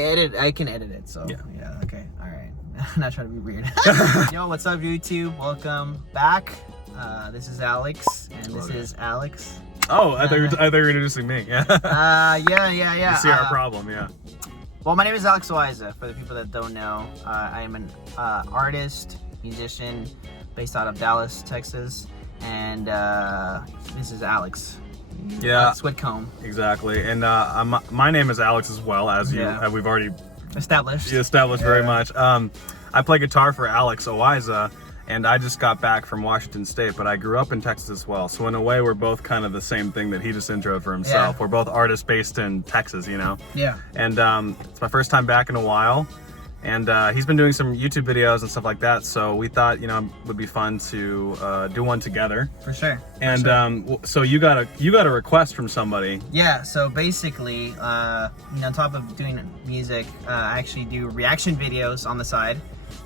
I can edit it, so yeah, okay, all right. I'm not trying to be weird. Yo, what's up, YouTube? Welcome back. This is Alex, and this is Alex. Oh, I thought you were introducing me. Yeah. Yeah. You see our problem, yeah. Well, my name is Alex WAZZUP. For the people that don't know, I am an artist, musician, based out of Dallas, Texas, and this is Alex. Yeah. Alex Whitcomb. Exactly, and my name is Alex as well, as we've already established very much. I play guitar for Alex WAZZUP, and I just got back from Washington State, but I grew up in Texas as well. So in a way, we're both kind of the same thing that he just introed for himself. Yeah. We're both artists based in Texas, you know? Yeah. And it's my first time back in a while. And he's been doing some YouTube videos and stuff like that. So we thought, you know, it would be fun to do one together. For sure. And so you got a request from somebody. Yeah. So basically, you know, on top of doing music, I actually do reaction videos on the side.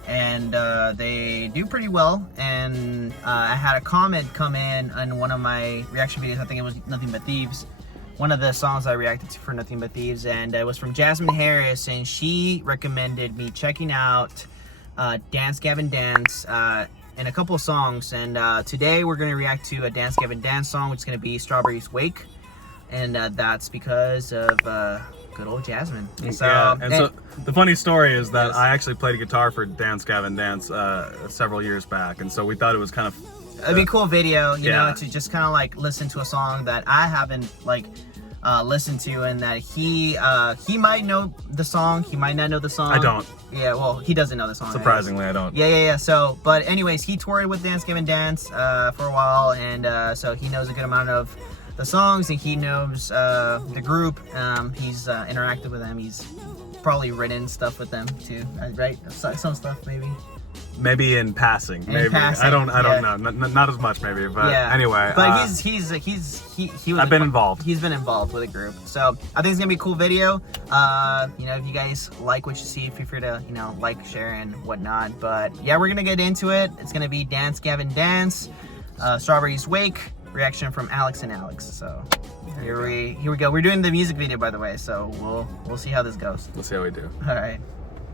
And they do pretty well, and I had a comment come in on one of my reaction videos. I think it was Nothing But Thieves, one of the songs I reacted to for Nothing But Thieves, and it was from Jasmin, and she recommended me checking out Dance Gavin Dance and a couple of songs. And today we're going to react to a Dance Gavin Dance song, which is going to be Strawberries Wake, and that's because of good old Jasmin. And so, so the funny story is that I actually played guitar for Dance Gavin Dance several years back, and so we thought it was kind of it'd be a cool video, you know, to just kind of like listen to a song that I haven't like listened to, and that he might know the song, he might not know the song. I don't. Yeah, well, he doesn't know the song. Surprisingly, I don't. Yeah. So, but anyways, he toured with Dance Gavin Dance for a while, and so he knows a good amount of the songs, and he knows the group. He's interacted with them. He's probably written stuff with them too, right? Some stuff maybe in passing. Maybe I don't know. Not as much maybe, but anyway. But he was. I've been involved. He's been involved with a group, so I think it's gonna be a cool video. You know, if you guys like what you see, feel free to like, share, and whatnot. But yeah, we're gonna get into it. It's gonna be Dance Gavin Dance, Strawberries Wake. Reaction from Alex and Alex. So here we go. We're doing the music video, by the way, so we'll see how this goes. We'll see how we do. All right,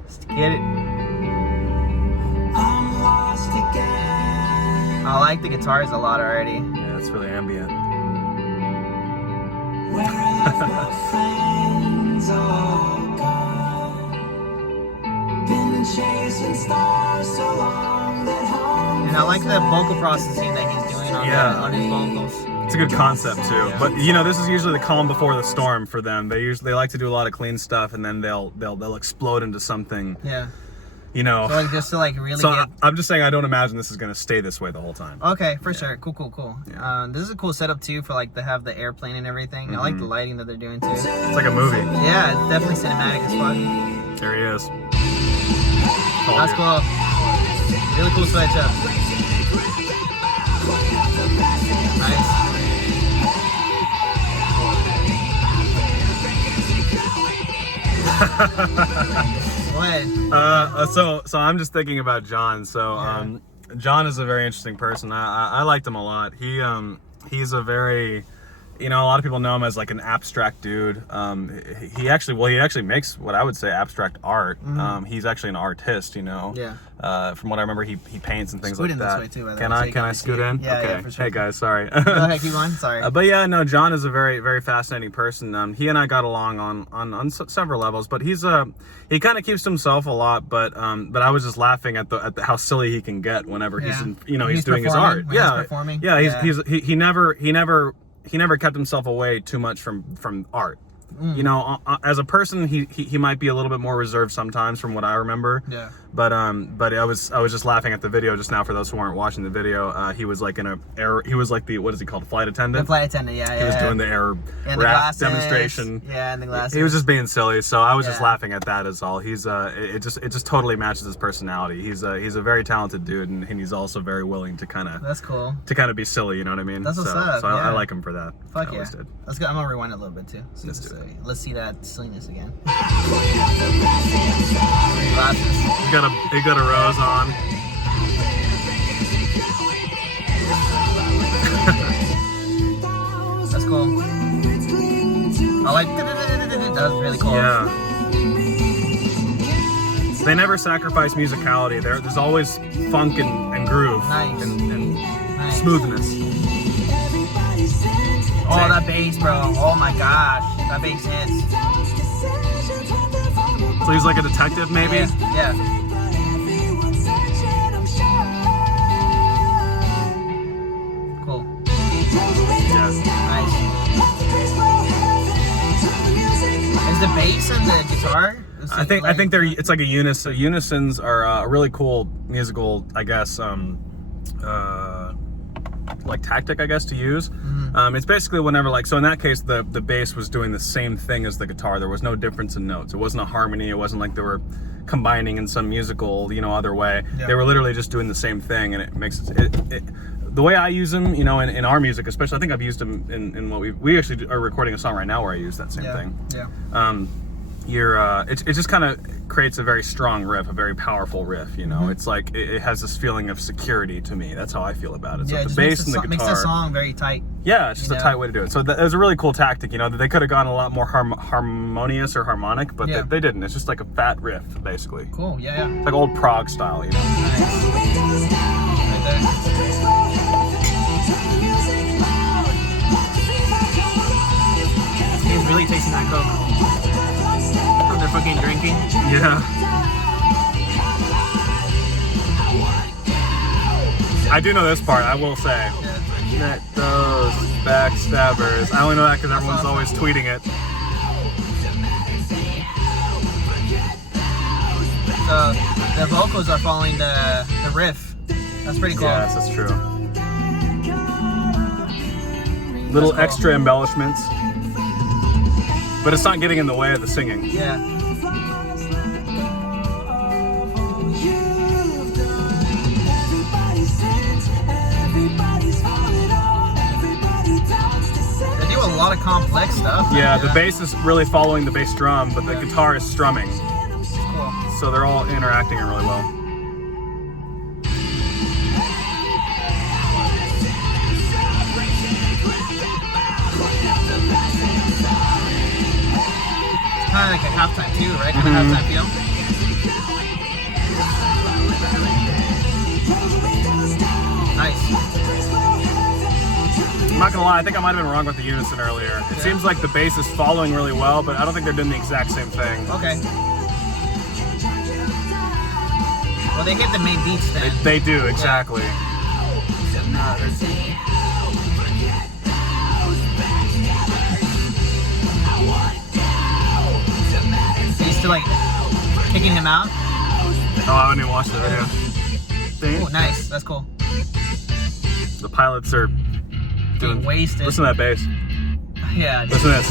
let's get it. I'm lost again. I like the guitars a lot already. Yeah, it's really ambient. Where have my friends all gone? Been chasing stars so long that home. And I like the vocal processing that he's doing on his vocals. It's a good concept too. But you know, this is usually the calm before the storm for them. They like to do a lot of clean stuff, and then they'll explode into something. Yeah. You know. So like just to like really. So I'm just saying, I don't imagine this is gonna stay this way the whole time. Okay, for sure. Cool. Yeah. This is a cool setup too for like to have the airplane and everything. I like the lighting that they're doing too. It's like a movie. Yeah, it's definitely cinematic as fuck. There he is. That's cool. Really cool switch up. Nice. What? So I'm just thinking about John. So John is a very interesting person. I liked him a lot. He's a very, you know, a lot of people know him as like an abstract dude. He actually makes what I would say abstract art. He's actually an artist, you know. Yeah. From what I remember, he paints and things like that. This way too, by the can way, can I scoot in? Yeah, okay. yeah, for sure. Hey guys, sorry. Go ahead, keep going. Sorry. But yeah, no, John is a very, very fascinating person. He and I got along on several levels, but he kind of keeps to himself a lot. But I was just laughing at the how silly he can get whenever he's doing his art. He never kept himself away too much from art. You know, as a person, he might be a little bit more reserved sometimes, from what I remember. Yeah. But I was just laughing at the video just now. For those who aren't watching the video, he was like he was like the, what is he called, flight attendant? The flight attendant, yeah. He was doing the air rap demonstration. Yeah, and the glasses. He was just being silly, so I was just laughing at that as all. He's it just totally matches his personality. He's a very talented dude, and he's also very willing to kind of. That's cool. To kind of be silly, you know what I mean? That's what's up. So I like him for that. Fuck yeah. Let's go. I'm gonna rewind it a little bit too. Let's see that silliness again. Glasses. He got a rose on. That's cool. I like that. Was really cool. Yeah. They never sacrifice musicality. There's always funk and groove and Nice. smoothness. Oh, that bass, bro. Oh my gosh. That bass hits. So he's like a detective, maybe? Yeah. Cool. Yeah. Nice. Is the bass and the guitar? I think they're. It's like a unison. Unisons are a really cool musical, I guess, like tactic, I guess, to use. It's basically whenever, like, so in that case, the bass was doing the same thing as the guitar. There was no difference in notes. It wasn't a harmony. It wasn't like they were combining in some musical, other way. Yeah. They were literally just doing the same thing, and it makes it the way I use them, in our music, especially. I think I've used them in what we actually are recording a song right now where I use that same thing. Yeah. It just kind of creates a very strong riff, a very powerful riff. It's like it has this feeling of security to me. That's how I feel about it. So Yeah, the it bass and the makes guitar the song very tight. Yeah, it's just a tight way to do it. So it was a really cool tactic. That they could have gone a lot more harmonious or harmonic, but they didn't. It's just like a fat riff, basically. Cool. Yeah. It's like old prog style. Nice. Right there. He's really tasting that Coke. They're fucking drinking. Yeah. I do know this part, I will say. Net those backstabbers. I only know that because everyone's always tweeting it. So the vocals are following the riff. That's pretty cool. Yes, that's true. Little cool. extra embellishments. But it's not getting in the way of the singing. Yeah. They do a lot of complex stuff. Yeah, the bass is really following the bass drum, but the guitar is strumming. Cool. So they're all interacting really well. Kind of like a halftime too, right? Kind of halftime feel. Nice. I'm not gonna lie, I think I might have been wrong with the unison earlier. It seems like the bass is following really well, but I don't think they're doing the exact same thing. Okay. Well, they hit the main beats then. They do, exactly. He's still like kicking him out. Oh, I haven't even watched the video. Oh, nice. That's cool. The pilots are Getting wasted. Listen to that bass. Yeah. Listen to this.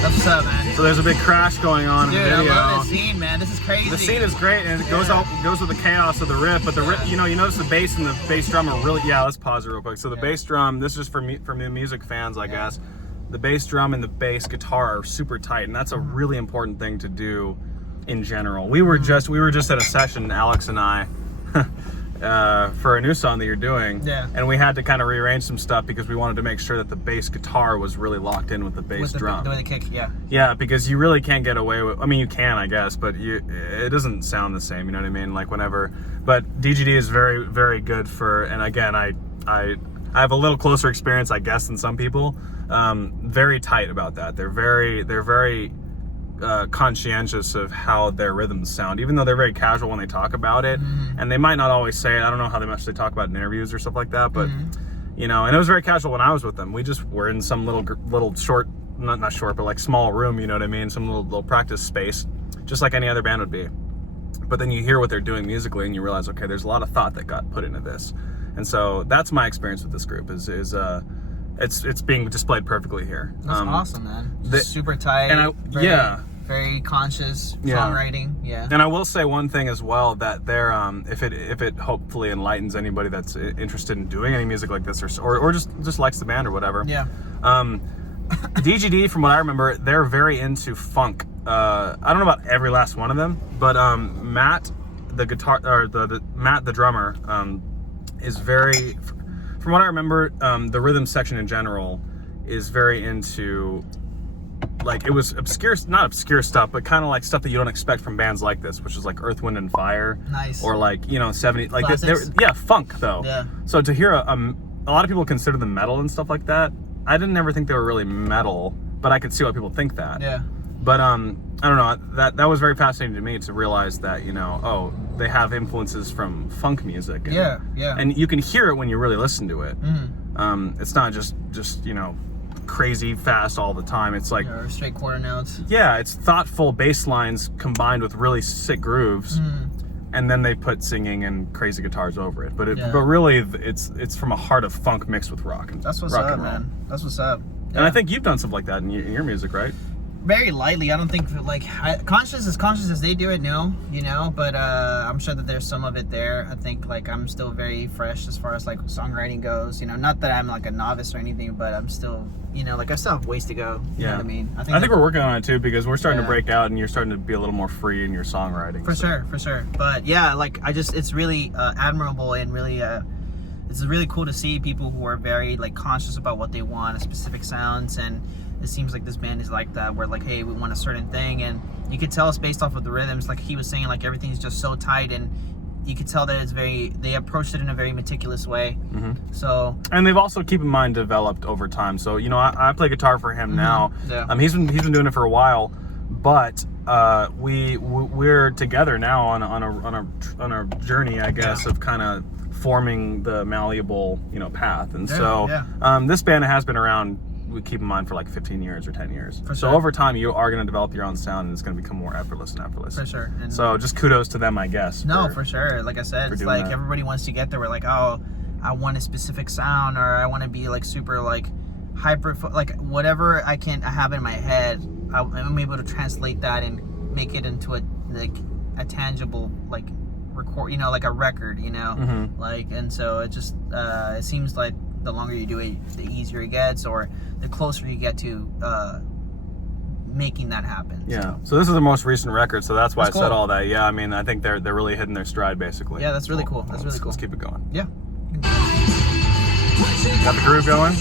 That's what's up, man. So there's a big crash going on Dude, in the video. I love this scene, man. This is crazy. The scene is great, and it goes with the chaos of the riff. But the riff, you notice the bass and the bass drum are really. Yeah, let's pause it real quick. So the bass drum. This is for new music fans, I guess. The bass drum and the bass guitar are super tight, and that's a really important thing to do in general. We were just at a session, Alex and I, for a new song that you're doing. Yeah. And we had to kind of rearrange some stuff because we wanted to make sure that the bass guitar was really locked in with the bass drum. The way they kick, yeah. Yeah, because you really can't get away with. I mean, you can, I guess, but it doesn't sound the same. You know what I mean? Like whenever. But DGD is very, very good for. And again, I have a little closer experience, I guess, than some people. Very tight about that. They're very conscientious of how their rhythms sound, even though they're very casual when they talk about it, and they might not always say it. I don't know how much they talk about in interviews or stuff like that, but and it was very casual when I was with them. We just were in some little short, not short, but like small room, you know what I mean? Some little practice space, just like any other band would be. But then you hear what they're doing musically and you realize, okay, there's a lot of thought that got put into this. And so that's my experience with this group is it's being displayed perfectly here. That's awesome, man. Super tight. And very conscious songwriting. Yeah. And I will say one thing as well, that they're if it hopefully enlightens anybody that's interested in doing any music like this or just likes the band or whatever. Yeah. DGD, from what I remember, they're very into funk. I don't know about every last one of them, but Matt, the guitar, or Matt, the drummer, is very, from what I remember, the rhythm section in general is very into, like, it was obscure, not obscure stuff, but kind of like stuff that you don't expect from bands like this, which is like Earth, Wind and Fire. Nice. Or like, you know, 70, like Classics. yeah, funk though. Yeah. So to hear a lot of people consider them metal and stuff like that. I didn't ever think they were really metal, but I could see why people think that. Yeah. But I don't know, that was very fascinating to me to realize that, you know, oh, they have influences from funk music. And, Yeah. and you can hear it when you really listen to it. Mm-hmm. It's not just you know, crazy fast all the time. It's like, Or straight quarter notes. yeah, it's thoughtful bass lines combined with really sick grooves. And then they put singing and crazy guitars over it. But but really, it's from a heart of funk mixed with rock. That's what's up, man. That's what's up. And I think you've done stuff like that in your music, right? Very lightly. I don't think like conscious as they do it. No, you know. But I'm sure that there's some of it there. I think like I'm still very fresh as far as like songwriting goes. You know, not that I'm like a novice or anything, but I'm still, you know, like I still have ways to go. You know what I mean? I think we're working on it too, because we're starting to break out, and you're starting to be a little more free in your songwriting. For sure. But yeah, like it's really admirable and really it's really cool to see people who are very like conscious about what they want, specific sounds, and it seems like this band is like that, where like, hey, we want a certain thing, and you could tell it's based off of the rhythms. Like he was saying, like everything's just so tight, and you could tell that they approached it in a very meticulous way. So, and they've also, keep in mind, developed over time. So, you know, I play guitar for him now. Yeah. He's been doing it for a while, but we're together now on a journey, I guess, of kind of forming the malleable, you know, path. And this band has been around, we keep in mind, for like 15 years or 10 years. So over time, you are going to develop your own sound, and it's going to become more effortless. For sure. And so just kudos to them, I guess. For sure. Like I said, it's like everybody wants to get there. We're like, oh, I want a specific sound, or I want to be like super like hyper, like whatever I have in my head, I'm able to translate that and make it into a tangible like record, you know, like a record, you know, like, and so it just it seems like the longer you do it, the easier it gets, or the closer you get to making that happen. Yeah. So this is the most recent record, so that's why I said all that. Yeah, I mean, I think they're really hitting their stride, basically. Yeah, that's really cool. That's really cool. Let's keep it going. Yeah. Got the groove going.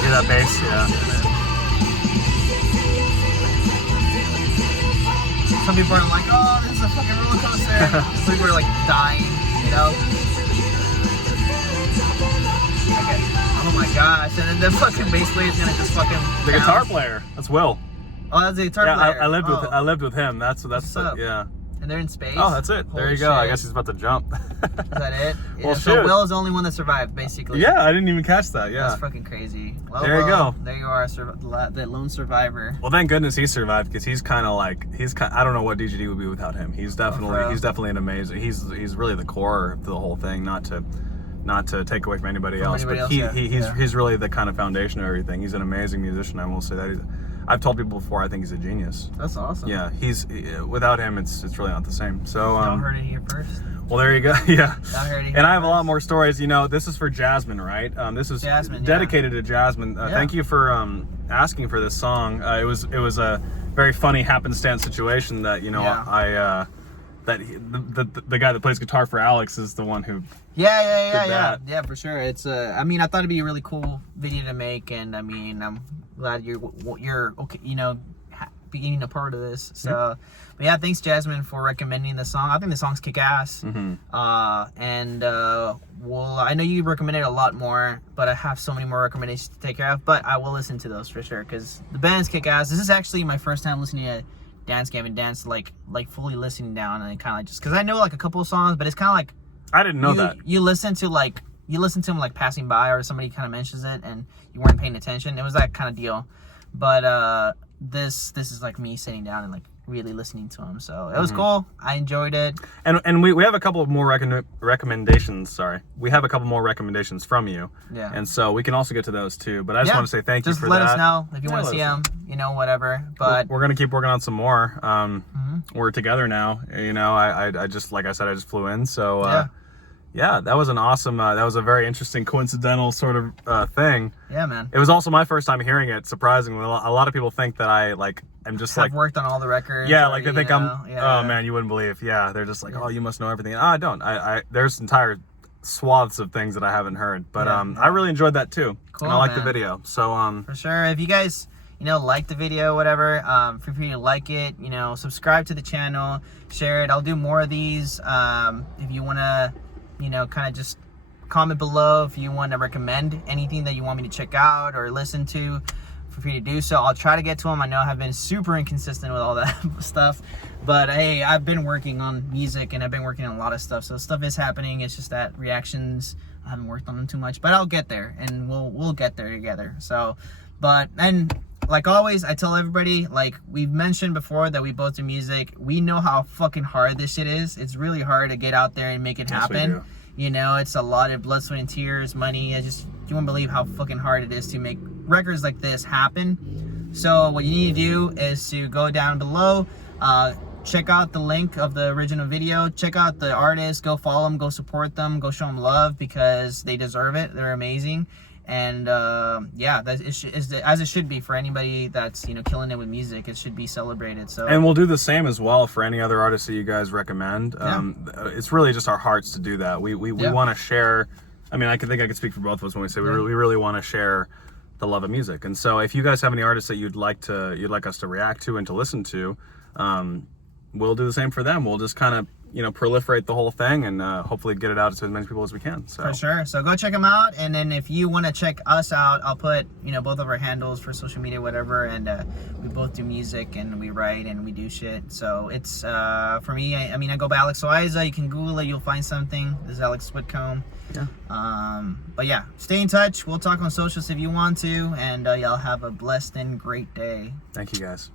Hear that bass? Yeah. Some people are like, oh, this is a fucking roller coaster. Some people are like dying, you know? Okay. Oh my gosh. And then the fucking bass player is gonna just fucking The guitar player. That's Will. Oh, that's the guitar player. I lived with him. That's yeah. And they're in space. Oh, that's it. There you go. Shit. I guess he's about to jump. Is that it? Yeah, Well, so Will is the only one that survived, basically. Yeah, I didn't even catch that. Yeah. That's fucking crazy. Well, there you go. There you are, the lone survivor. Well, thank goodness he survived, because he's kind of like, I don't know what DGD would be without him. He's definitely an amazing. He's really the core of the whole thing. Not to take away from anybody else, but he's really the kind of foundation of everything. He's an amazing musician. I will say that. I've told people before, I think he's a genius. That's awesome. Yeah, without him, it's really not the same. So y'all heard it here first. Well, there you go. Yeah. Y'all heard it here and I have a lot more stories. You know, this is for Jasmin, right? This is Jasmin, dedicated to Jasmin. Thank you for asking for this song. It was a very funny happenstance situation that, you know, the guy that plays guitar for Alex is the one who yeah, for sure. It's I mean, I thought it'd be a really cool video to make, and I mean, I'm glad you're okay, you know, being a part of this. So but yeah, thanks Jasmin for recommending the song. I think the song's kick ass. And well, I know you recommended a lot more, but I have so many more recommendations to take care of, but I will listen to those for sure, because the band's kick ass. This is actually my first time listening to Dance Gavin Dance, like fully listening down, and kind of like, just because I know like a couple of songs, but it's kind of like, I didn't know that you listen to them like passing by, or somebody kind of mentions it and you weren't paying attention. It was that kind of deal. But this is like me sitting down and like really listening to them, so it was cool. I enjoyed it. And we have a couple of more recommendations. Sorry, we have a couple more recommendations from you. Yeah. And so we can also get to those too. But I just want to say thank you for that. Just let us know if you want to see them. You know, whatever. But we're gonna keep working on some more. We're together now. You know, I just, like I said, I just flew in. So Yeah, that was an awesome, that was a very interesting coincidental sort of thing. Yeah, man. It was also my first time hearing it, surprisingly. A lot of people think that I'm just I've worked on all the records. Yeah, like they think I'm, yeah. oh man, you wouldn't believe. Yeah, they're just like, oh, you must know everything. I don't. There's entire swaths of things that I haven't heard, but I really enjoyed that too. Cool, and I like man. the video, so For sure. If you guys, like the video, whatever, feel free to like it, subscribe to the channel, share it. I'll do more of these. If you want to, kind of just comment below if you want to recommend anything that you want me to check out or listen to. Feel free to do so. I'll try to get to them. I know I have been super inconsistent with all that stuff, but hey, I've been working on music and I've been working on a lot of stuff, so stuff is happening. It's just that reactions, I haven't worked on them too much, but I'll get there, and we'll get there together. So, and like always, I tell everybody, like we've mentioned before that we both do music. We know how fucking hard this shit is. It's really hard to get out there and make it happen. Yes, It's a lot of blood, sweat, and tears, money. You won't believe how fucking hard it is to make records like this happen. So what you need to do is to go down below, check out the link of the original video, check out the artists, go follow them, go support them, go show them love, because they deserve it. They're amazing. And yeah, that is as it should be for anybody that's killing it with music. It should be celebrated. So, and we'll do the same as well for any other artists that you guys recommend. It's really just our hearts to do that. We want to share. I mean, I think I could speak for both of us when we say we really want to share the love of music. And so if you guys have any artists that you'd like us to react to and to listen to, we'll do the same for them. We'll just kind of proliferate the whole thing and hopefully get it out to as many people as we can. So for sure. So go check them out, and then if you want to check us out, I'll put both of our handles for social media, whatever. And we both do music and we write and we do shit. So it's for me. I go by Alex Whitcomb. You can Google it, you'll find something. This is Alex Whitcomb. Yeah. But yeah, stay in touch. We'll talk on socials if you want to, and y'all have a blessed and great day. Thank you guys.